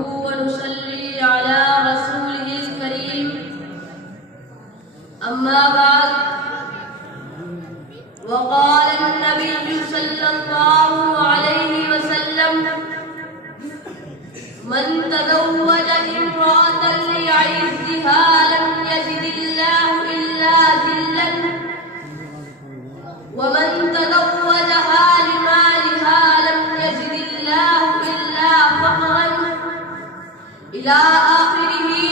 ونصلي على رسوله الكريم أما بعد وقال النبي صلى الله عليه وسلم من تزوج امرأة ليعزها لم يزد الله إلا ذلا ومن تزوجها لمالها لم يزد الله إلا فقرا إلى آخره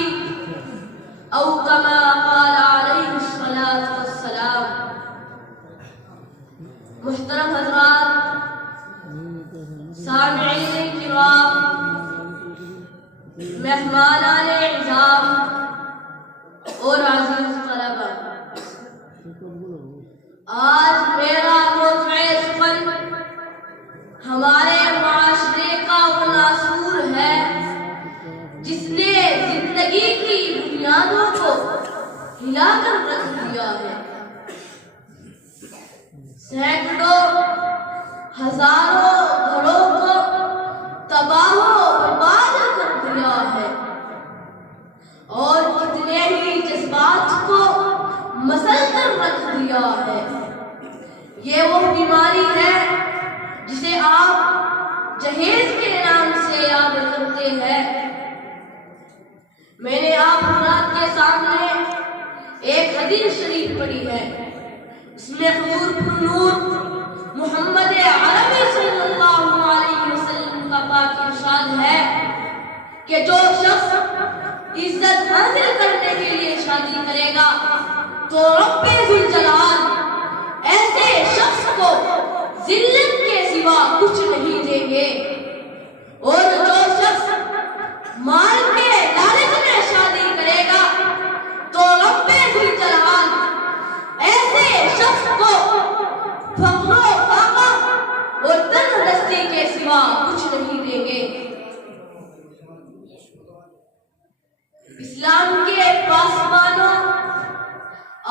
أو كما قال عليه الصلاة والسلام۔ محترم حضرات، سامعین کرام، مہمانان اعظام اور عزیز طلبہ، آج میرا موضوع سخن ہمارے معاشرے کا وہ ناسور ہے جس نے زندگی کی بنیادوں کو ہلا کر رکھ دیا ہے، سینکڑوں ہزاروں گھروں کو تباہ و برباد کر دیا ہے اور کتنے ہی جذبات کو مسل کر رکھ دیا ہے۔ یہ وہ بیماری ہے جسے آپ جہیز کے نام سے یاد کرتے ہیں۔ میں نے آپ حضرات کے سامنے ایک حدیث شریف پڑھی ہے، اس میں حضور پر نور محمد عربی صلی اللہ علیہ وسلم کا پاک ارشاد ہے کہ جو شخص عزت حاصل کرنے کے لیے شادی کرے گا تو رب ذوالجلال ایسے شخص کو ذلت کے سوا کچھ نہیں دیں گے، اور جو شخص مال کے لالچ میں شادی کرے گا تو رب ذوالجلال ایسے شخص کو فقر و فاقہ اور تنگدستی کے سوا کچھ نہیں دیں گے۔ اسلام کے پاسبانوں،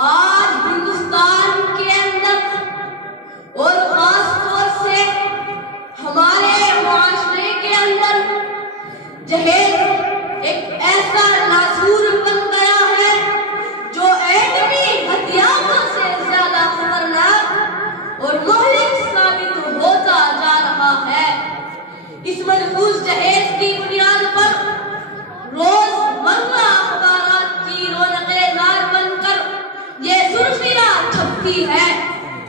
آج ہندوستان کے اندر اور خاص طور سے ہمارے معاشرے کے اندر جہیز ایک ایسا ناسور بن گیا ہے جو ایٹمی ہتھیاروں سے زیادہ خطرناک اور مہلک ثابت ہوتا جا رہا ہے۔ اس ملحوظ جہیز کی بنیاد پر روز مرہ اخبارات کی رونق دار بن کر یہ سرخیاں چھپتی ہے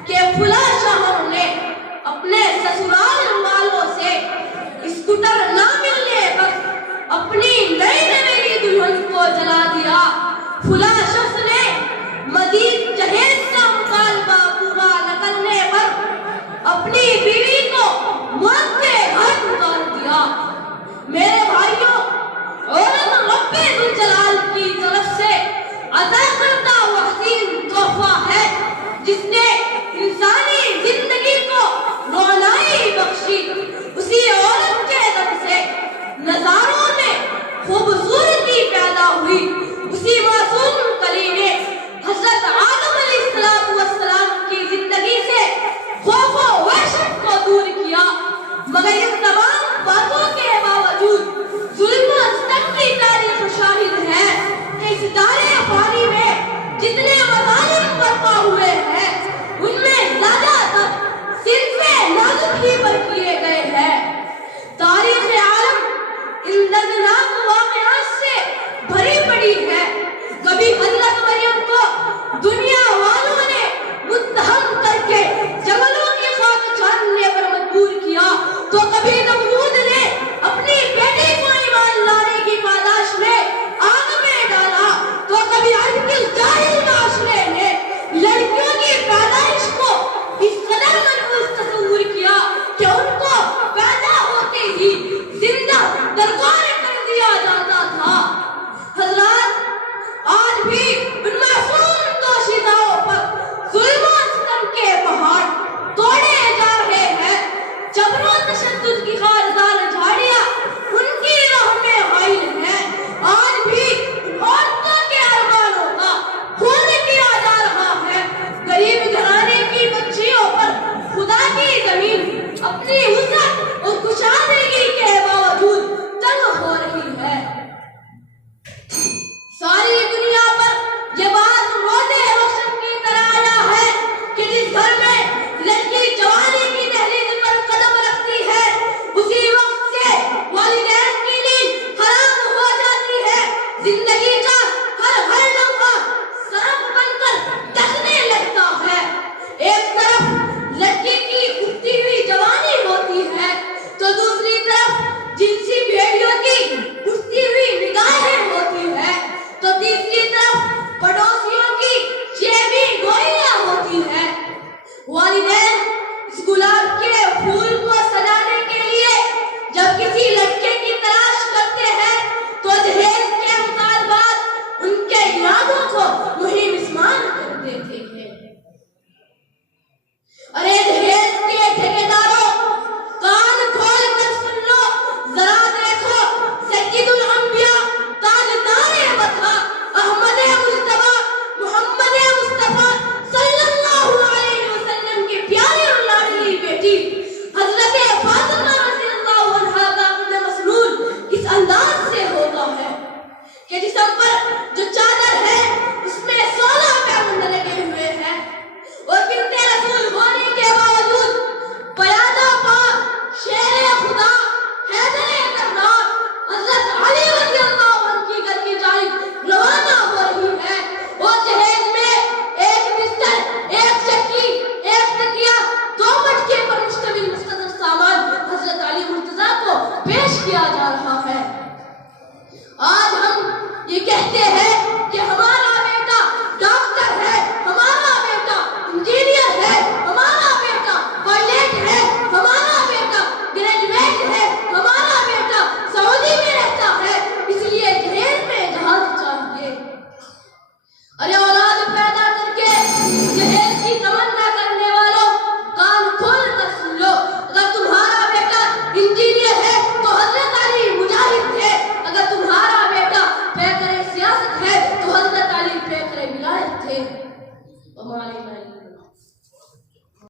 کہ فلاں شوہر نے اپنے سسرال والوں سے اسکوٹر نہ ملنے پر اپنی نئی نویلی دلہن کو جلا دیا، فلاں شخص نے مزید جہیز کا مطالبہ پورا نہ کرنے پر اپنی بیوی کو موت کے گھاٹ اتار دیا۔ میرے بھائیوں، عورت رب ذوالجلال کی طرف سے عطا کردہ وہ حسین تحفہ ہے جس نے انسانی زندگی کو رونائی بخشی۔ اسی عورت کے دم سے نظاروں میں خوبصورتی پیدا ہوئی، اسی معصوم کلیم نے حضرت آدم علیہ السلام کی زندگی سے خوف و وحشت کو دور کیا، مگر ان تمام باتوں کے باوجود ظلم و ستم کی تاریخ شاہد ہے کہ اس دارے فانی میں جتنے مظالم برپا ہوئے ہیں ان میں زیادہ تر صرف نازک ہی پر کیے گئے ہیں۔ تاریخ عالم ان دردناک واقعات سے بھری پڑی ہے۔ کبھی حضرت مریم کو دنیا والوں نے متہم کر کے جنگلوں کی خاک چھاننے پر مجبور کیا، تو کبھی نمرود نے اپنی بیٹی کو ایمان لانے کی پاداش میں آگ میں ڈالا، تو کبھی انکل جاہل معاشرے نے لڑکیوں کی پیدائش کو اس قدر منحوس تصور کیا کہ ان کو پیدا ہوتے ہی زندہ درگور کر دیا جاتا تھا۔ حضرات، آج بھی ان معصوم دوشیزاؤں پر ظلم و ستم کے پہاڑ توڑے جا رہے ہیں۔ جبر و تشدد کی خارزار جھاڑیاں ان کی راہ میں حائل ہیں۔ آج بھی عورتوں کے ارمانوں کا خون کیا جا رہا ہے۔ غریب گھرانے کی بچیوں پر خدا کی زمین اپنی وسعت اور کشادگی کے پیش کیا جا رہا ہے۔ آج ہم یہ کہتے ہیں کہ ہمارا بیٹا ڈاکٹر ہے، ہمارا بیٹا انجینئر ہے، ہمارا بیٹا پائلٹ ہے، ہمارا بیٹا گریجویٹ ہے، ہمارا بیٹا سعودی میں رہتا ہے، اس لیے ذہن میں جہاز چاہیے۔ ارے اولاد پیدا کر کے جہیز کی تمنا کرنے والوں، کان کھول کر سن لو۔ اگر تمہارا بیٹا انجینئر ہے تو حضرت علی مجاہد تھے، اگر تمہارا بیٹا پیکر سیاست ہے تو حضرت علی پیکر ولایت تھے۔